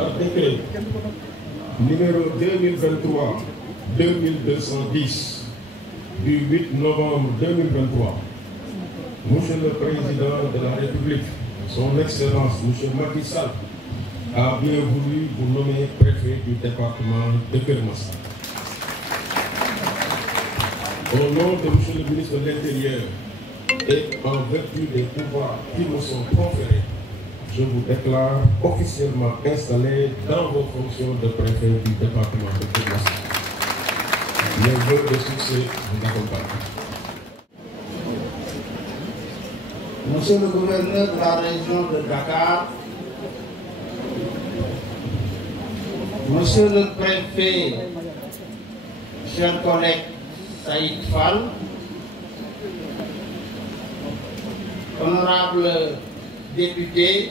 par décret numéro 2023-2210 du 8 novembre 2023, Monsieur le Président de la République, Son Excellence Monsieur Macky Sall, a bien voulu vous nommer préfet du département de Keur Massar. Au nom de Monsieur le ministre de l'Intérieur et en vertu des pouvoirs qui me sont conférés, je vous déclare officiellement installé dans vos fonctions de préfet du département de Keur Massar. Mes vœux de succès vous accompagnent. Monsieur le gouverneur de la région de Dakar, Monsieur le préfet, chers collègues Saïd Fall, honorables députés,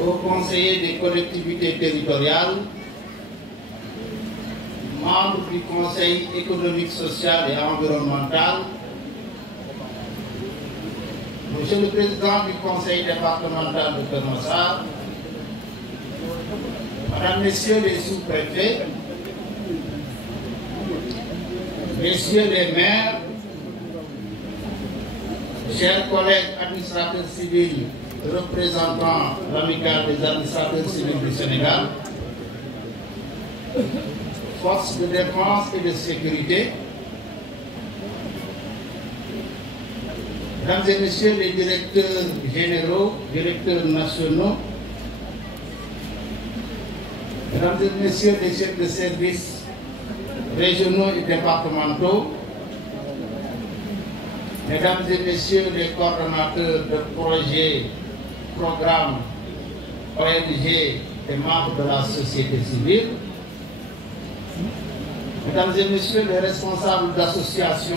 aux conseillers des collectivités territoriales, membres du Conseil économique, social et environnemental, Monsieur le Président du Conseil départemental de Keur Massar, Madame, Messieurs les sous-préfets, Messieurs les maires, chers collègues administrateurs civils représentant l'amicale des administrateurs civils du Sénégal, forces de défense et de sécurité, Mesdames et Messieurs les directeurs généraux, directeurs nationaux, Mesdames et Messieurs les chefs de service régionaux et départementaux, Mesdames et Messieurs les coordonnateurs de projets, programmes, ONG et membres de la société civile, Mesdames et Messieurs les responsables d'associations,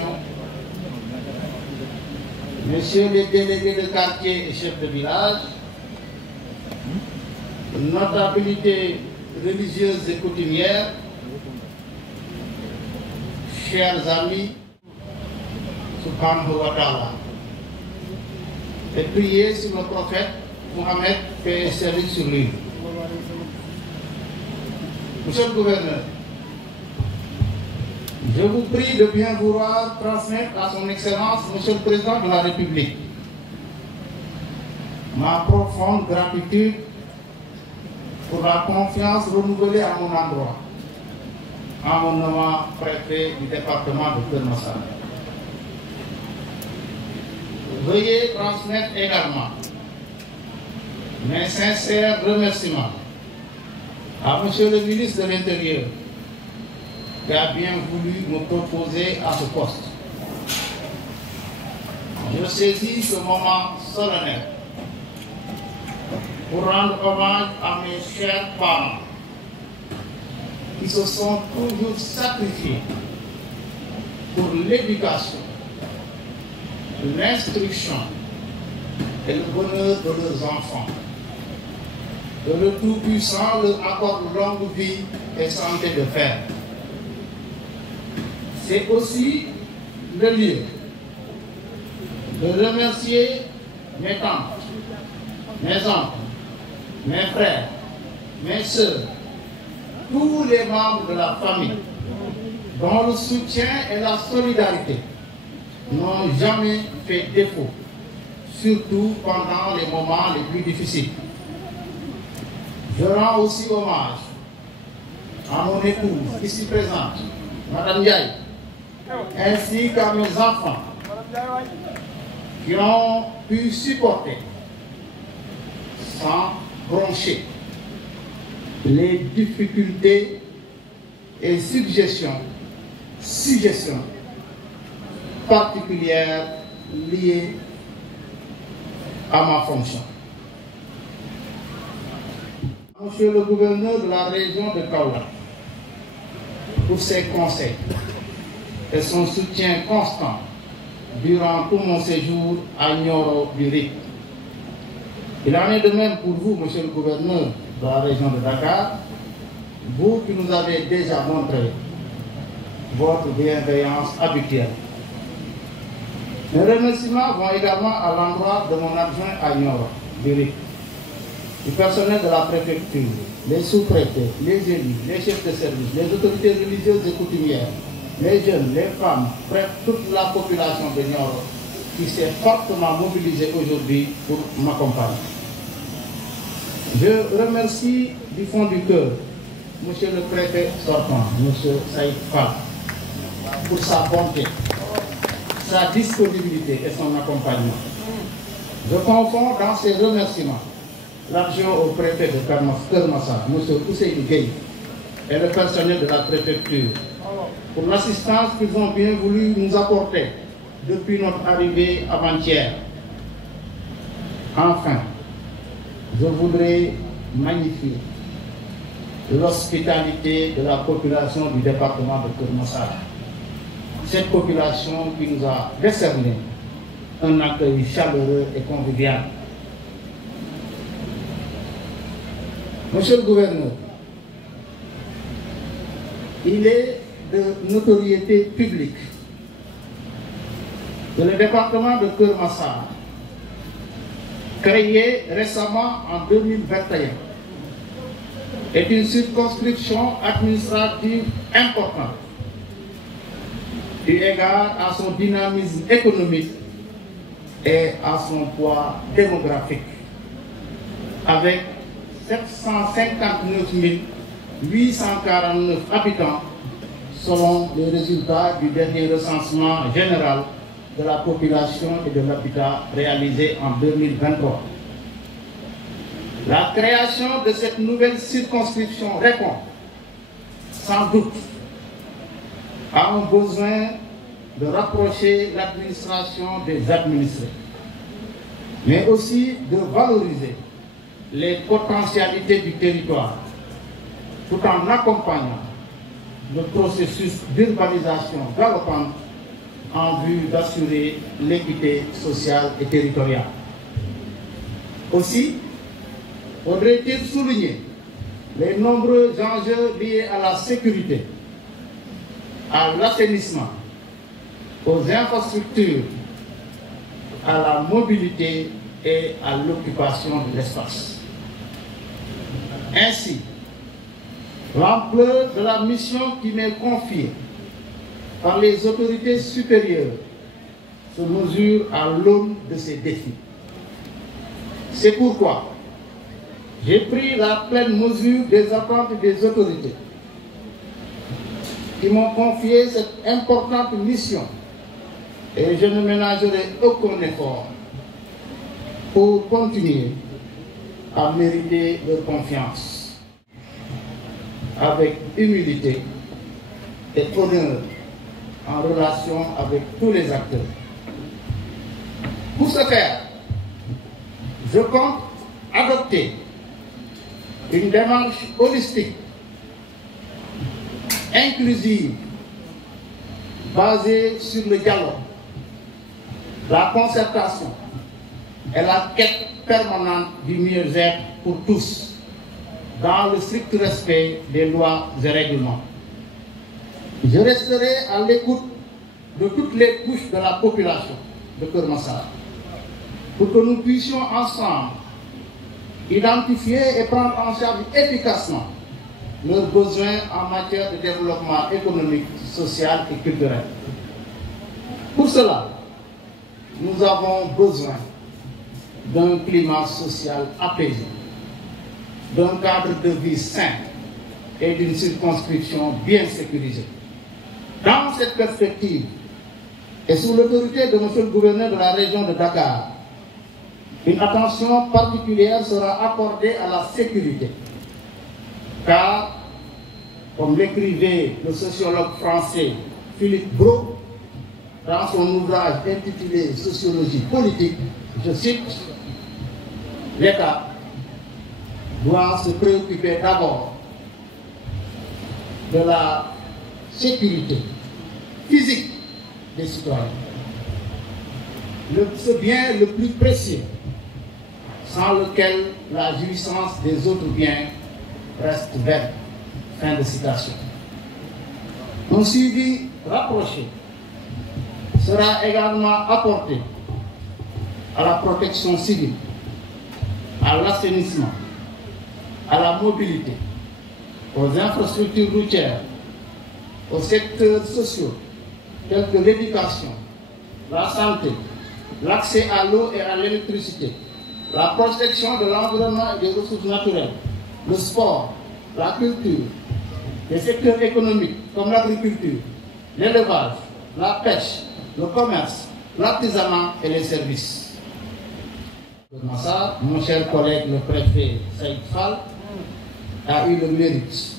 Messieurs les délégués de quartier et chefs de village, notabilités religieuses et coutumières, chers amis, subhanahu wa ta'ala, et priez sur le prophète Mohammed, paix et salut sur lui. Monsieur le gouverneur, je vous prie de bien vouloir transmettre à son Excellence, Monsieur le Président de la République, ma profonde gratitude pour la confiance renouvelée à mon endroit, en mon nommant préfet du département de Keur Massar. Veuillez transmettre également mes sincères remerciements à Monsieur le ministre de l'Intérieur, qui a bien voulu me proposer à ce poste. Je saisis ce moment solennel pour rendre hommage à mes chers parents qui se sont toujours sacrifiés pour l'éducation, l'instruction et le bonheur de leurs enfants. Que le Tout-Puissant leur accorde longue vie et santé de fer. C'est aussi le lieu de remercier mes tantes, mes oncles, mes frères, mes sœurs, tous les membres de la famille, dont le soutien et la solidarité n'ont jamais fait défaut, surtout pendant les moments les plus difficiles. Je rends aussi hommage à mon épouse, ici présente, Madame Ndiaye, ainsi qu'à mes enfants qui ont pu supporter sans broncher les difficultés et suggestions particulières liées à ma fonction. Monsieur le gouverneur de la région de Kaolack, pour ses conseils et son soutien constant durant tout mon séjour à Nioro du Rip. Il en est de même pour vous, monsieur le gouverneur de la région de Dakar, vous qui nous avez déjà montré votre bienveillance habituelle. Mes remerciements vont également à l'endroit de mon adjoint à Nioro du Rip, du personnel de la préfecture, les sous-préfets, les élus, les chefs de service, les autorités religieuses et coutumières, les jeunes, les femmes, bref, toute la population de Nioro qui s'est fortement mobilisée aujourd'hui pour m'accompagner. Je remercie du fond du cœur Monsieur le préfet sortant, Monsieur Saïd Fall, pour sa bonté, sa disponibilité et son accompagnement. Je confonds dans ces remerciements l'adjoint au préfet de Kermassa, M. Ousseynou Gueye, et le personnel de la préfecture, pour l'assistance qu'ils ont bien voulu nous apporter depuis notre arrivée avant-hier. Enfin, je voudrais magnifier l'hospitalité de la population du département de Kermassa. Cette population qui nous a décerné un accueil chaleureux et convivial. Monsieur le gouverneur, il est de notoriété publique que le département de Kermassa, créé récemment en 2021, est une circonscription administrative importante eu égard à son dynamisme économique et à son poids démographique, avec 759 849 habitants selon les résultats du dernier recensement général de la population et de l'habitat réalisé en 2023. La création de cette nouvelle circonscription répond sans doute à un besoin de rapprocher l'administration des administrés, mais aussi de valoriser les potentialités du territoire, tout en accompagnant le processus d'urbanisation galopante en vue d'assurer l'équité sociale et territoriale. Aussi, faudrait-il souligner les nombreux enjeux liés à la sécurité, à l'assainissement, aux infrastructures, à la mobilité et à l'occupation de l'espace. Ainsi, l'ampleur de la mission qui m'est confiée par les autorités supérieures se mesure à l'aune de ces défis. C'est pourquoi j'ai pris la pleine mesure des attentes des autorités qui m'ont confié cette importante mission et je ne ménagerai aucun effort pour continuer à mériter leur confiance avec humilité et honneur en relation avec tous les acteurs. Pour ce faire, je compte adopter une démarche holistique, inclusive, basée sur le dialogue, la concertation et la quête permanente du mieux-être pour tous, dans le strict respect des lois et règlements. Je resterai à l'écoute de toutes les couches de la population de Kermassa pour que nous puissions ensemble identifier et prendre en charge efficacement leurs besoins en matière de développement économique, social et culturel. Pour cela, nous avons besoin d'un climat social apaisé, d'un cadre de vie sain et d'une circonscription bien sécurisée. Dans cette perspective, et sous l'autorité de M. le gouverneur de la région de Dakar, une attention particulière sera accordée à la sécurité. Car, comme l'écrivait le sociologue français Philippe Brault dans son ouvrage intitulé Sociologie politique, je cite, l'État doit se préoccuper d'abord de la sécurité physique des citoyens. Ce bien le plus précieux, sans lequel la jouissance des autres biens reste vaine. Fin de citation. Un suivi rapproché sera également apporté à la protection civile, à l'assainissement, à la mobilité, aux infrastructures routières, aux secteurs sociaux tels que l'éducation, la santé, l'accès à l'eau et à l'électricité, la protection de l'environnement et des ressources naturelles, le sport, la culture, les secteurs économiques comme l'agriculture, l'élevage, la pêche, le commerce, l'artisanat et les services. Mon cher collègue le préfet Saïd Fall a eu le mérite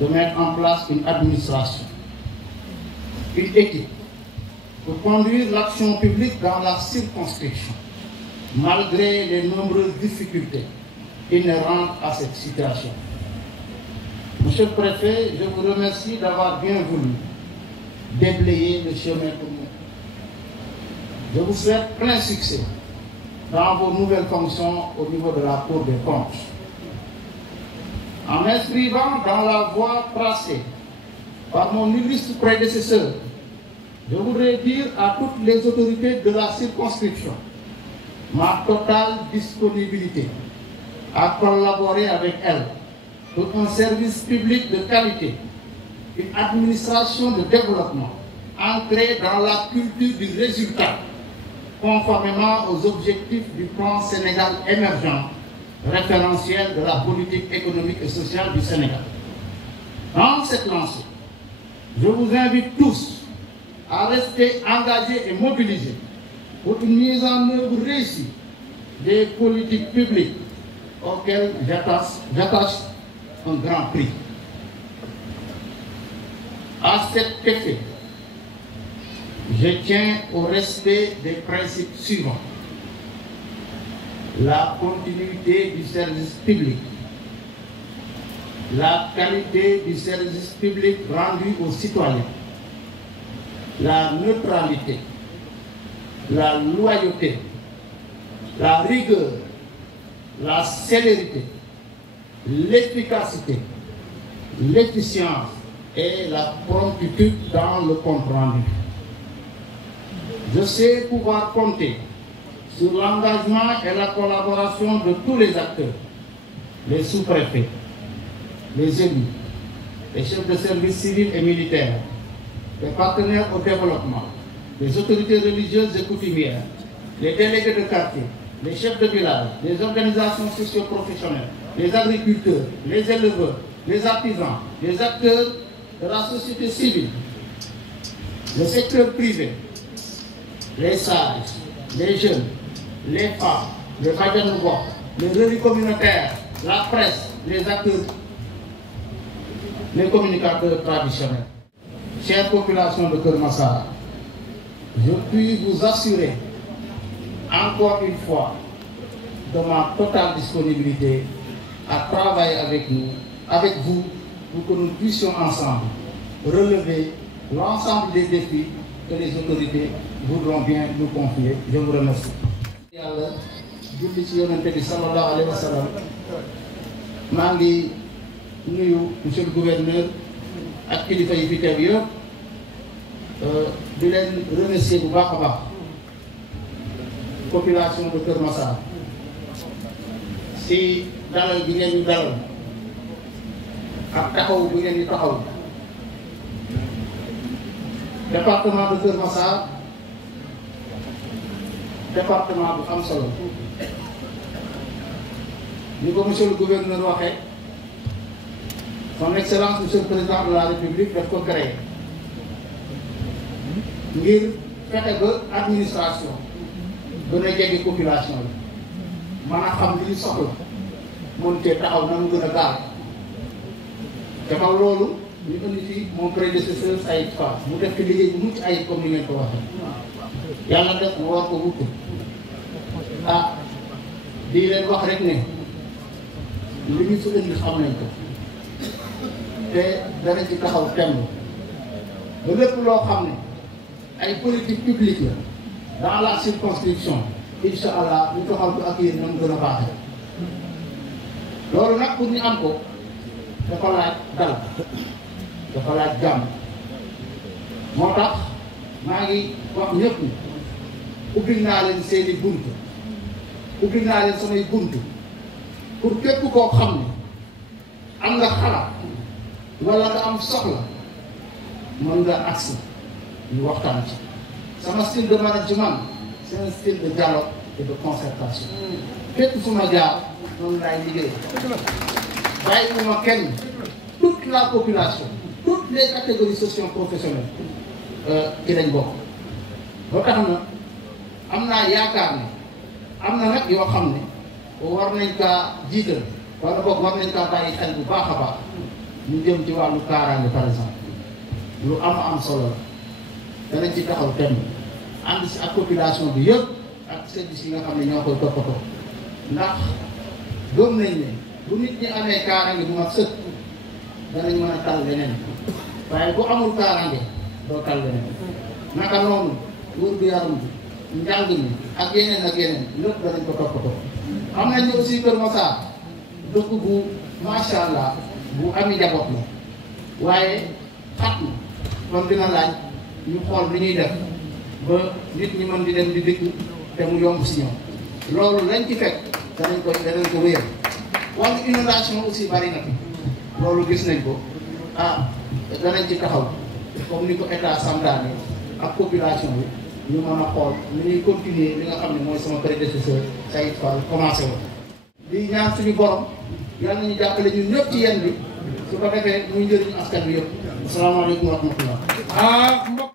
de mettre en place une administration, une équipe pour conduire l'action publique dans la circonscription, malgré les nombreuses difficultés inhérentes à cette situation. Monsieur le préfet, je vous remercie d'avoir bien voulu déblayer le chemin pour nous. Je vous souhaite plein succès dans vos nouvelles fonctions au niveau de la Cour des comptes. En m'inscrivant dans la voie tracée par mon illustre prédécesseur, je voudrais dire à toutes les autorités de la circonscription ma totale disponibilité à collaborer avec elles pour un service public de qualité, une administration de développement ancrée dans la culture du résultat, conformément aux objectifs du plan Sénégal émergent, référentiel de la politique économique et sociale du Sénégal. Dans cette lancée, je vous invite tous à rester engagés et mobilisés pour une mise en œuvre réussie des politiques publiques auxquelles j'attache un grand prix. À cet effet, je tiens au respect des principes suivants: la continuité du service public, la qualité du service public rendu aux citoyens, la neutralité, la loyauté, la rigueur, la célérité, l'efficacité, l'efficience et la promptitude dans le compte rendu. Je sais pouvoir compter sur l'engagement et la collaboration de tous les acteurs, les sous-préfets, les élus, les chefs de services civils et militaires, les partenaires au développement, les autorités religieuses et coutumières, les délégués de quartier, les chefs de village, les organisations socio-professionnelles, les agriculteurs, les éleveurs, les artisans, les acteurs de la société civile, le secteur privé, les sages, les jeunes, les femmes, les bajans, les relais communautaires, la presse, les acteurs, les communicateurs traditionnels. Chère population de Keur Massar, je puis vous assurer encore une fois de ma totale disponibilité à travailler avec vous, pour que nous puissions ensemble relever l'ensemble des défis que les autorités voudront bien nous confier. Je vous remercie. Yàlla julli ci Yonent bi sallallahu alayhi wa sallam, maa ngi nuyu monsieur le gouverneur ak kilifa yi fi teew yëpp di leen remercier bu baax a baax population de Keur Massar si dalal bi ngeen ñu dalal ak taxaw bi ngeen di taxaw. Département de Keur Massar département bu am solo ni ko monsieur le gouverneur waxee, son excellence monsieur le président de la république daf ko créé ngir fexe ba administration gën a jege population bi, mën a xam li ñu soxla, mën cee taxaw na mu gën a gaaw. Dafa loolu ñu indi fi mon prédécesseur Saïd Fall mu def ci liggéey bu mucc ayib comme ni ngeen ko waxee. Yàlla def mu war ko wutu di leen wax rek ne li ñu fi indi xam nañ ko te dana ci taxaw temm ba lépp loo xam ne ay politique publique la dans la circonscription, incha allah ñu doxal ko ak yéen na mu gën a baaxee. Loolu nag pour ñu am ko dafa laaj dal, dafa laaj jàmm. moo tax maa ngi wax ñëpp ni ubbil naa leen seeni buntu, ubbil naa leen samay buntu pour képp koo xam ne am nga xalaat wala nga am soxla mën nga agsi ñu waxtaan ci. sama style de management c'est un style de dialogue et de concertation. fépp fu ma jaar noonu laay liggéey bàyyi ma kenn toute la population toutes les catégories socio-professionnelles ci lañ bokk. ba tax na am naa yaakaar ne am na nag yoo xam ne war nañ kaa jiital wala boog war nañ kaa bàyyi xel bu baax a baax ñu jëm ci wàllu kaaraange par exemple lu am solo la danañ ci taxaw thème ànd si ak population bi yëpp ak service yi nga xam ne ñoo koy toppatoo ndax gëm nañ ne bu nit ñi amee kaaraange bu mat sëkk danañ mën a tal leneen waaye bu amul kaaraange doo tal leneen naka noonu wóor gu yaram bi njàng mi ak yeneen lépp danañ ko toppatoo. am nañ aussi Kër Massar dëkk bu macha allah bu ami njaboot la waaye xat na kon dina laaj ñu xool li ñuy def ba nit ñi mën di dem di dikk te mu yomb si ñoom loolu lañ ci fekk danañ ko wéyal. wàllu inondation aussi bari na loolu gis nañ ko danañ ci taxaw comme ni ko état santaane ak population bi ñu mën a xool ni ñuy continuer li nga xam ne mooy sama prédécesseur Saïd Fall commencé woon. di ñaan suñu borom yàlla nañu jàppale ñun ñëpp ci yenn bi su ko defee muy njëriñu askan bi yëpp. asalaamaaleykum wa rahmatullah.